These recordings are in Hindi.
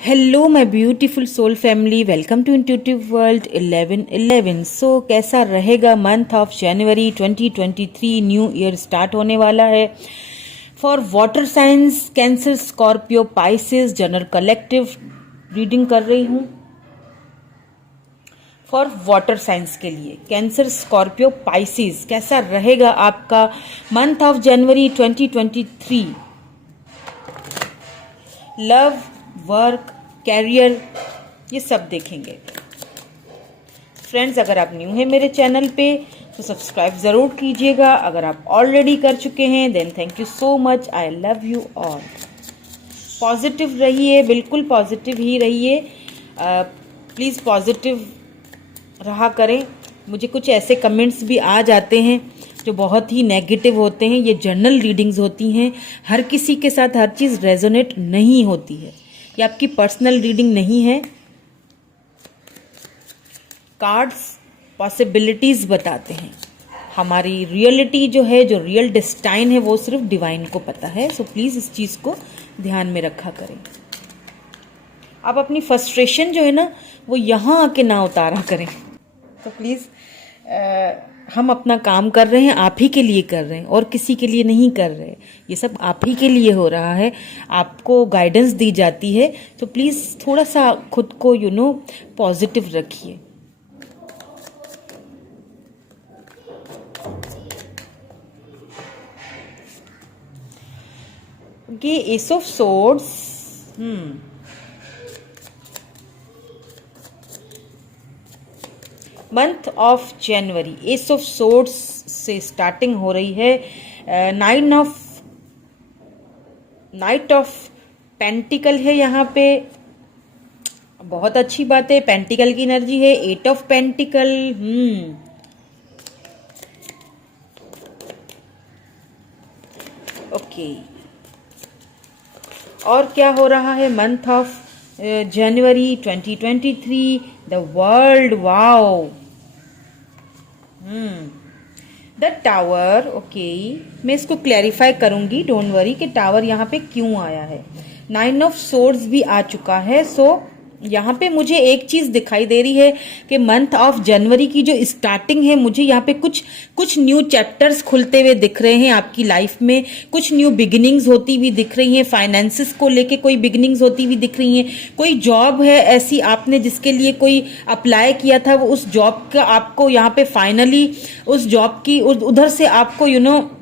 Hello my beautiful soul family, welcome to intuitive world 11/11। So कैसा रहेगा मंथ ऑफ जनवरी 2023? न्यू ईयर स्टार्ट होने वाला है for water signs, cancer, Scorpio, Pisces. General collective reading कर रही हूँ फॉर वाटर साइंस के लिए। कैंसर, स्कॉर्पियो, पाइसेस, कैसा रहेगा आपका मंथ ऑफ जनवरी 2023? लव, वर्क, कैरियर, ये सब देखेंगे। फ्रेंड्स, अगर आप न्यू हैं मेरे चैनल पे तो सब्सक्राइब ज़रूर कीजिएगा। अगर आप ऑलरेडी कर चुके हैं then thank you so much. I love you all. Positive रहिए, बिल्कुल पॉजिटिव ही रहिए। प्लीज़ पॉजिटिव रहा करें। मुझे कुछ ऐसे कमेंट्स भी आ जाते हैं जो बहुत ही नेगेटिव होते हैं। ये जर्नल रीडिंग्स होती हैं, हर किसी के साथ हर चीज़ रेजोनेट नहीं होती है। ये आपकी पर्सनल रीडिंग नहीं है। कार्ड्स पॉसिबिलिटीज़ बताते हैं। हमारी रियलिटी जो है, जो रियल डेस्टाइन है, वो सिर्फ डिवाइन को पता है। सो प्लीज़ इस चीज़ को ध्यान में रखा करें। आप अपनी फ्रस्ट्रेशन जो है ना, वो यहाँ आके ना उतारा करें। तो प्लीज़ हम अपना काम कर रहे हैं, आप ही के लिए कर रहे हैं और किसी के लिए नहीं कर रहे। ये सब आप ही के लिए हो रहा है, आपको गाइडेंस दी जाती है। तो प्लीज़ थोड़ा सा खुद को पॉजिटिव रखिए। ये S of swords, month of January S of swords से स्टार्टिंग हो रही है। नाइट ऑफ पेंटिकल है यहाँ पे, बहुत अच्छी बात है। पेंटिकल की एनर्जी है। Eight of pentacle, okay. और क्या हो रहा है मंथ ऑफ जनवरी 2023? The world, wow, the tower, okay. मैं इसको क्लैरिफाई करूंगी, डोंट वरी, कि टावर यहाँ पे क्यों आया है। 9 ऑफ सोर्ड्स भी आ चुका है। सो यहाँ पे मुझे एक चीज दिखाई दे रही है कि मंथ ऑफ जनवरी की जो स्टार्टिंग है, मुझे यहाँ पे कुछ न्यू चैप्टर्स खुलते हुए दिख रहे हैं आपकी लाइफ में। कुछ न्यू बिगिनिंग्स होती हुई दिख रही हैं। फाइनेंसिस को लेके कोई बिगिनिंग्स होती हुई दिख रही हैं। कोई जॉब है ऐसी आपने जिसके लिए कोई अप्लाई किया था, वो उस जॉब का आपको यहाँ पे फाइनली उस जॉब की उधर से आपको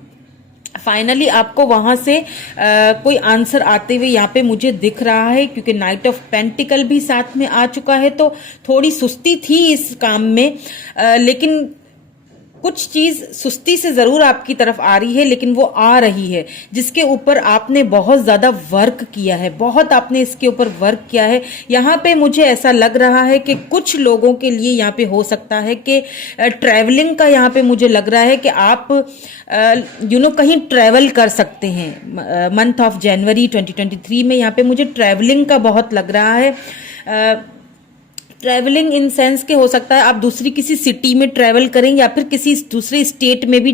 फाइनली आपको वहां से कोई आंसर आते हुए यहाँ पे मुझे दिख रहा है, क्योंकि नाइट ऑफ पेंटिकल भी साथ में आ चुका है। तो थोड़ी सुस्ती थी इस काम में, लेकिन कुछ चीज सुस्ती से जरूर आपकी तरफ आ रही है, लेकिन वो आ रही है जिसके ऊपर आपने बहुत ज्यादा वर्क किया है। बहुत आपने इसके ऊपर वर्क किया है। यहाँ पे मुझे ऐसा लग रहा है कि कुछ लोगों के लिए यहाँ पे हो सकता है कि ट्रैवलिंग का, यहाँ पे मुझे लग रहा है कि आप कहीं ट्रैवल कर सकते हैं मंथ ऑफ जनवरी 2023 में। यहाँ पे मुझे ट्रैवलिंग का बहुत लग रहा है। ट्रैवलिंग इन सेंस के हो सकता है आप दूसरी किसी सिटी में ट्रैवल करें, या फिर किसी दूसरे स्टेट में भी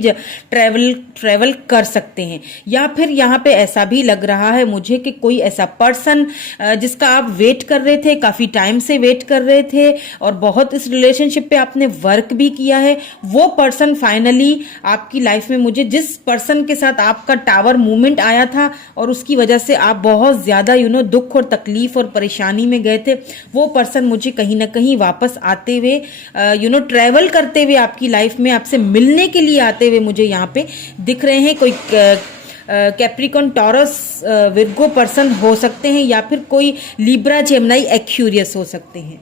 ट्रैवल कर सकते हैं। या फिर यहाँ पे ऐसा भी लग रहा है मुझे कि कोई ऐसा पर्सन जिसका आप वेट कर रहे थे, काफी टाइम से वेट कर रहे थे और बहुत इस रिलेशनशिप पे आपने वर्क भी किया है, वो पर्सन फाइनली आपकी लाइफ में, मुझे जिस पर्सन के साथ आपका टावर मूवमेंट आया था और उसकी वजह से आप बहुत ज्यादा दुख और तकलीफ और परेशानी में गए थे, वो पर्सन मुझे कहीं ना कहीं वापस आते हुए ट्रैवल करते हुए आपकी लाइफ में आपसे मिलने के लिए आते हुए मुझे यहाँ पे दिख रहे हैं। कोई कैप्रिकॉन, टॉरस, विर्गो पर्सन हो सकते हैं, या फिर कोई लिब्रा, जेमिनी, एक्वेरियस हो सकते हैं,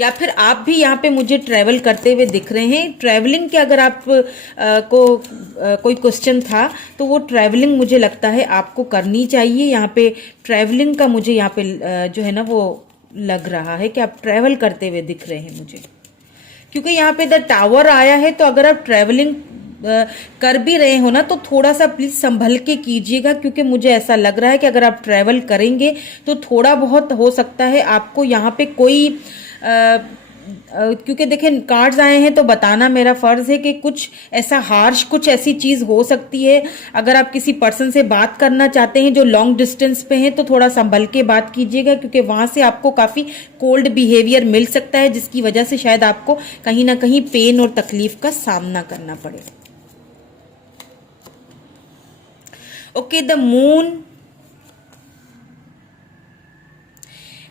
या फिर आप भी यहाँ पे मुझे ट्रैवल करते हुए दिख रहे हैं। ट्रैवलिंग के अगर आप को कोई क्वेश्चन था तो वो ट्रैवलिंग मुझे लगता है आपको करनी चाहिए। यहाँ पे ट्रैवलिंग का मुझे यहाँ पे जो है ना वो लग रहा है कि आप ट्रैवल करते हुए दिख रहे हैं मुझे, क्योंकि यहाँ पे द टावर आया है। तो अगर आप ट्रैवलिंग कर भी रहे हो ना, तो थोड़ा सा प्लीज संभल के कीजिएगा, क्योंकि मुझे ऐसा लग रहा है कि अगर आप ट्रैवल करेंगे तो थोड़ा बहुत हो सकता है आपको यहाँ पे कोई क्योंकि देखें कार्ड्स आए हैं तो बताना मेरा फर्ज है कि कुछ ऐसा हार्श, कुछ ऐसी चीज हो सकती है। अगर आप किसी पर्सन से बात करना चाहते हैं जो लॉन्ग डिस्टेंस पे हैं तो थोड़ा संभल के बात कीजिएगा, क्योंकि वहां से आपको काफी कोल्ड बिहेवियर मिल सकता है, जिसकी वजह से शायद आपको कहीं ना कहीं पेन और तकलीफ का सामना करना पड़े। Okay, the moon,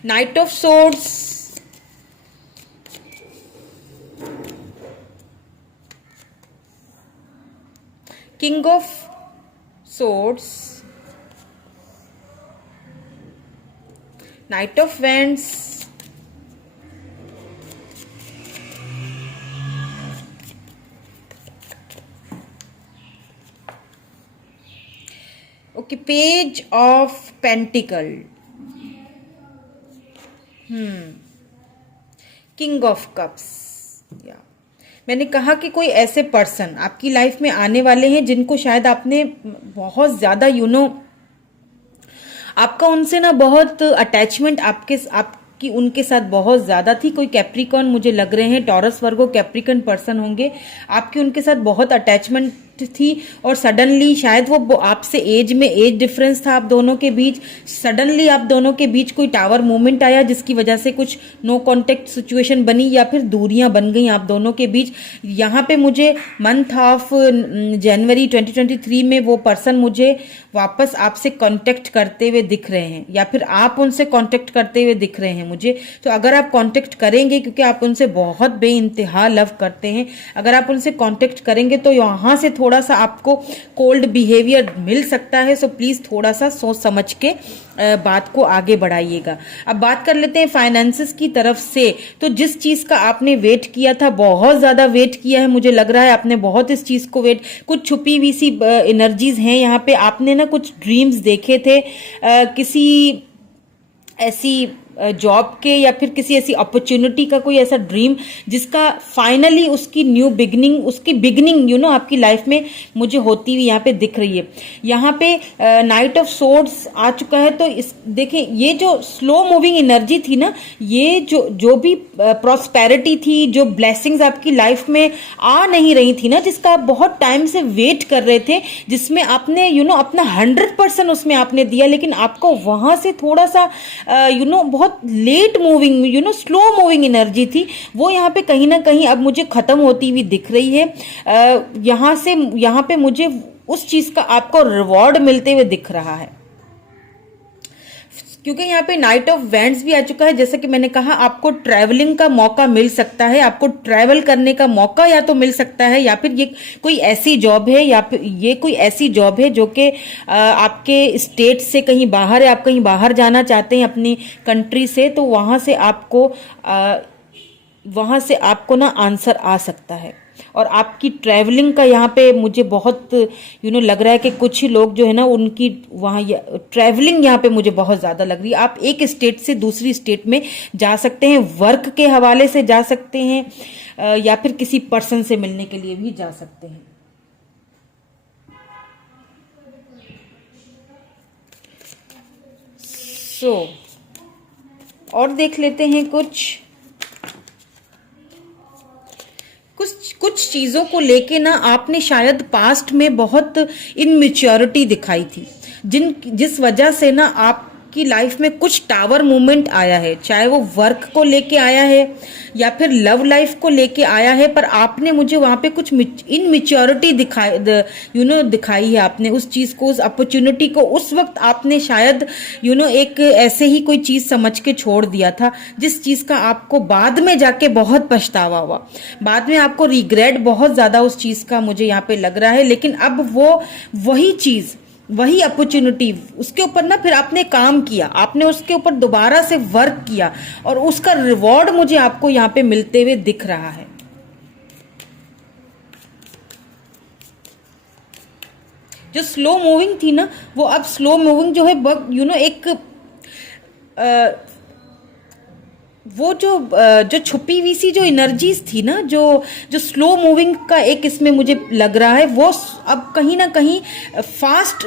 night of swords, king of swords, night of vends, okay, page of pentacle, king of cups. या मैंने कहा कि कोई ऐसे पर्सन आपकी लाइफ में आने वाले हैं जिनको शायद आपने बहुत ज्यादा आपका उनसे ना बहुत अटैचमेंट आपकी उनके साथ बहुत ज्यादा थी। कोई कैप्रिकॉन मुझे लग रहे हैं, टॉरस वर्गो कैप्रिकॉन पर्सन होंगे, आपकी उनके साथ बहुत अटैचमेंट थी और सडनली शायद वो आपसे एज डिफरेंस था आप दोनों के बीच। सडनली आप दोनों के बीच कोई टावर मूवमेंट आया जिसकी वजह से कुछ नो कांटेक्ट सिचुएशन बनी या फिर दूरियां बन गई आप दोनों के बीच। यहाँ पे मुझे मंथ ऑफ जनवरी 2023 में वो पर्सन मुझे वापस आपसे कांटेक्ट करते हुए दिख रहे हैं या फिर आप उनसे कांटेक्ट करते हुए दिख रहे हैं मुझे। तो अगर आप कांटेक्ट करेंगे, क्योंकि आप उनसे बहुत बेइंतहा लव करते हैं, अगर आप उनसे कांटेक्ट करेंगे तो यहाँ से थोड़ा सा आपको कोल्ड बिहेवियर मिल सकता है। सो प्लीज थोड़ा सा सोच समझ के बात को आगे बढ़ाइएगा। अब बात कर लेते हैं फाइनेंसेस की तरफ से। तो जिस चीज का आपने वेट किया था, बहुत ज्यादा वेट किया है, मुझे लग रहा है आपने बहुत इस चीज को वेट, कुछ छुपी हुई सी एनर्जीज हैं यहाँ पे। आपने ना कुछ ड्रीम्स देखे थे किसी ऐसी जॉब के या फिर किसी ऐसी अपॉर्चुनिटी का, कोई ऐसा ड्रीम जिसका फाइनली उसकी न्यू बिगनिंग, उसकी बिगनिंग आपकी लाइफ में मुझे होती हुई यहाँ पे दिख रही है। यहाँ पे नाइट ऑफ सोर्ड्स आ चुका है। तो इस देखें, ये जो स्लो मूविंग एनर्जी थी ना, ये जो भी प्रॉस्पेरिटी थी, जो ब्लेसिंग्स आपकी लाइफ में आ नहीं रही थी ना, जिसका आप बहुत टाइम से वेट कर रहे थे, जिसमें आपने अपना 100% उसमें आपने दिया, लेकिन आपको वहां से थोड़ा सा बहुत late moving slow moving energy थी, वो यहाँ पे कहीं ना कहीं अब मुझे खत्म होती हुई दिख रही है। यहाँ पे मुझे उस चीज का आपको रिवॉर्ड मिलते हुए दिख रहा है, क्योंकि यहाँ पे नाइट ऑफ वेंड्स भी आ चुका है। जैसे कि मैंने कहा, आपको ट्रैवलिंग का मौका मिल सकता है, आपको ट्रैवल करने का मौका या तो मिल सकता है, या फिर ये कोई ऐसी जॉब है, या फिर ये कोई ऐसी जॉब है जो कि आपके स्टेट से कहीं बाहर है, आप कहीं बाहर जाना चाहते हैं अपनी कंट्री से, तो वहां से आपको ना आंसर आ सकता है। और आपकी ट्रैवलिंग का यहाँ पे मुझे बहुत लग रहा है कि कुछ ही लोग जो है ना, उनकी वहाँ ट्रैवलिंग यहाँ पे मुझे बहुत ज़्यादा लग रही है। आप एक स्टेट से दूसरी स्टेट में जा सकते हैं, वर्क के हवाले से जा सकते हैं, या फिर किसी पर्सन से मिलने के लिए भी जा सकते हैं। और देख लेते हैं कुछ चीजों को लेके ना, आपने शायद पास्ट में बहुत इनमेच्योरिटी दिखाई थी, जिस वजह से ना आपकी लाइफ में कुछ टावर मूवमेंट आया है, चाहे वो वर्क को लेके आया है या फिर लव लाइफ को लेके आया है, पर आपने मुझे वहां पे कुछ इनमेच्योरिटी दिखाई है। आपने उस चीज को, उस अपॉर्चुनिटी को उस वक्त आपने शायद एक ऐसे ही कोई चीज समझ के छोड़ दिया था, जिस चीज का आपको बाद में जाके बहुत पछतावा हुआ, बाद में आपको रिग्रेट बहुत ज्यादा उस चीज का मुझे यहाँ पे लग रहा है। लेकिन अब वही चीज, वही अपॉर्चुनिटी, उसके ऊपर ना फिर आपने काम किया, आपने उसके ऊपर दोबारा से वर्क किया और उसका रिवॉर्ड मुझे आपको यहाँ पे मिलते हुए दिख रहा है। जो स्लो मूविंग थी ना, वो अब स्लो मूविंग जो है एक वो जो छुपी हुई सी जो एनर्जीज थी ना, जो स्लो मूविंग का एक इसमें मुझे लग रहा है, वो अब कहीं ना कहीं फास्ट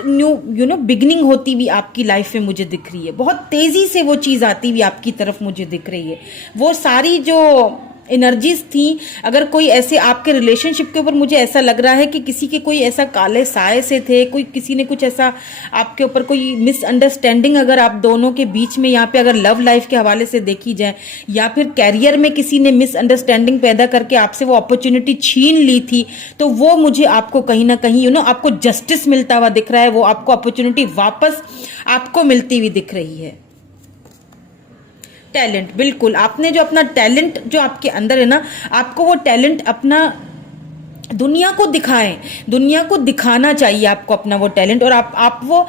बिगनिंग होती हुई आपकी लाइफ में मुझे दिख रही है। बहुत तेजी से वो चीज आती हुई आपकी तरफ मुझे दिख रही है। वो सारी जो एनर्जीज थी, अगर कोई ऐसे आपके रिलेशनशिप के ऊपर मुझे ऐसा लग रहा है कि किसी के कोई ऐसा काले साए से थे, कोई किसी ने कुछ ऐसा आपके ऊपर कोई मिसअंडरस्टैंडिंग अगर आप दोनों के बीच में यहाँ पे अगर लव लाइफ के हवाले से देखी जाए, या फिर कैरियर में किसी ने मिसअंडरस्टैंडिंग पैदा करके आपसे वो अपॉर्चुनिटी छीन ली थी, तो वो मुझे आपको कहीं ना कहीं आपको जस्टिस मिलता हुआ दिख रहा है, वो आपको अपॉर्चुनिटी वापस आपको मिलती हुई दिख रही है। टैलेंट, बिल्कुल आपने जो अपना टैलेंट जो आपके अंदर है ना, आपको वो टैलेंट अपना दुनिया को दिखाएं, दुनिया को दिखाना चाहिए आपको अपना वो टैलेंट। और आप वो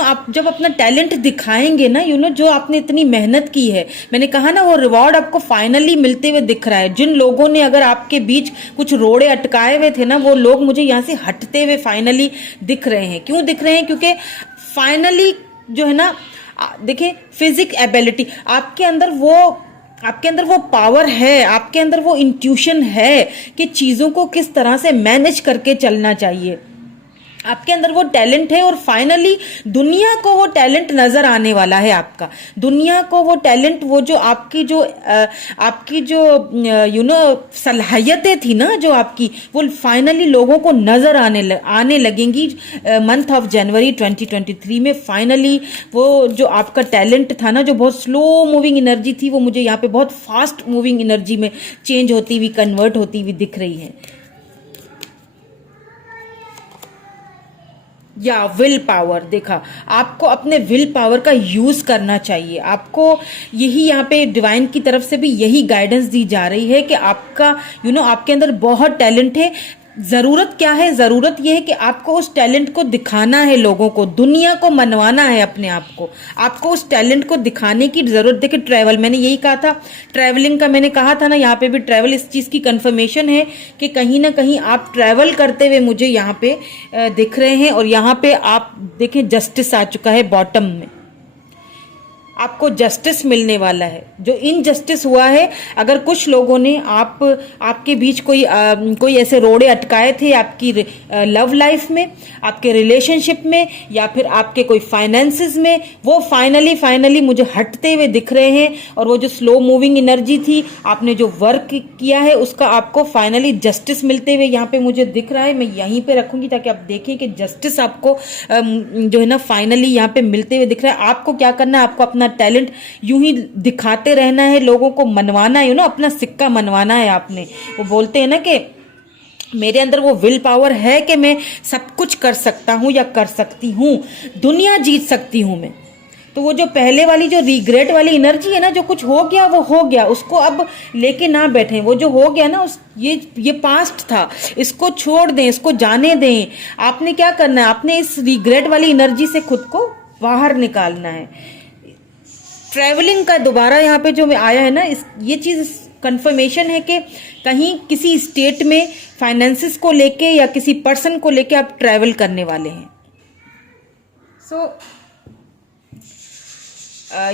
आप जब अपना टैलेंट दिखाएंगे ना, जो आपने इतनी मेहनत की है, मैंने कहा ना वो रिवॉर्ड आपको फाइनली मिलते हुए दिख रहा है। जिन लोगों ने अगर आपके बीच कुछ रोड़े अटकाए हुए थे ना, वो लोग मुझे यहाँ से हटते हुए फाइनली दिख रहे हैं। क्यों दिख रहे हैं? क्योंकि फाइनली जो है ना, देखिए फिजिक एबिलिटी आपके अंदर वो पावर है, आपके अंदर वो इंट्यूशन है कि चीज़ों को किस तरह से मैनेज करके चलना चाहिए। आपके अंदर वो टैलेंट है और फाइनली दुनिया को वो टैलेंट नजर आने वाला है आपका। दुनिया को वो टैलेंट, वो जो आपकी जो सलाहियतें थी ना जो आपकी, वो फाइनली लोगों को नजर आने लगेंगी। मंथ ऑफ जनवरी 2023 में फाइनली वो जो आपका टैलेंट था ना, जो बहुत स्लो मूविंग एनर्जी थी, वो मुझे यहाँ पे बहुत फास्ट मूविंग एनर्जी में चेंज होती हुई, कन्वर्ट होती हुई दिख रही है। या विल पावर, देखा आपको अपने विल पावर का यूज करना चाहिए। आपको यही यहाँ पे डिवाइन की तरफ से भी यही गाइडेंस दी जा रही है कि आपका आपके अंदर बहुत टैलेंट है। जरूरत क्या है? जरूरत यह है कि आपको उस टैलेंट को दिखाना है, लोगों को, दुनिया को मनवाना है अपने आप को। आपको उस टैलेंट को दिखाने की जरूरत। देखिए ट्रैवल, मैंने यही कहा था, ट्रैवलिंग का मैंने कहा था ना, यहाँ पे भी ट्रैवल इस चीज की कंफर्मेशन है कि कहीं ना कहीं आप ट्रैवल करते हुए मुझे यहाँ पे दिख रहे हैं। और यहाँ पे आप देखें जस्टिस आ चुका है बॉटम में, आपको जस्टिस मिलने वाला है। जो इनजस्टिस हुआ है, अगर कुछ लोगों ने आपके बीच कोई ऐसे रोड़े अटकाए थे आपकी लव लाइफ में, आपके रिलेशनशिप में, या फिर आपके कोई फाइनेंसेस में, वो फाइनली मुझे हटते हुए दिख रहे हैं। और वो जो स्लो मूविंग एनर्जी थी, आपने जो वर्क किया है, उसका आपको फाइनली जस्टिस मिलते हुए यहाँ पे मुझे दिख रहा है। मैं यहीं पे रखूंगी ताकि आप देखें कि जस्टिस आपको जो है ना फाइनली यहाँ पे मिलते हुए दिख रहा है। आपको क्या करना है? आपको अपना टैलेंट यूं ही दिखाते रहना है, लोगों को मनवाना है, अपना सिक्का मनवाना है आपने। वो बोलते हैं ना कि मेरे अंदर वो विल पावर है कि मैं सब कुछ कर सकता हूं या कर सकती हूं, दुनिया जीत सकती हूं मैं। तो वो जो पहले वाली जो रिग्रेट वाली एनर्जी है ना, जो कुछ हो गया वो हो गया, उसको अब लेके ना बैठे। वो जो हो गया ना, ये पास्ट था, इसको छोड़ दें, इसको जाने दें। आपने क्या करना है? आपने इस रिग्रेट वाली एनर्जी से खुद को बाहर निकालना है। ट्रैवलिंग का दोबारा यहाँ पे जो आया है ना, ये चीज कंफर्मेशन है कि कहीं किसी स्टेट में फाइनेंसेस को लेके या किसी पर्सन को लेके आप ट्रैवल करने वाले हैं।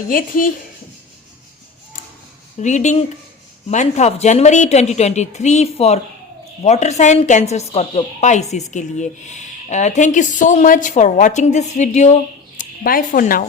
ये थी रीडिंग मंथ ऑफ जनवरी 2023 for water sign, cancer, Scorpio, Pisces के लिए। Thank you so much for watching this video. Bye for now.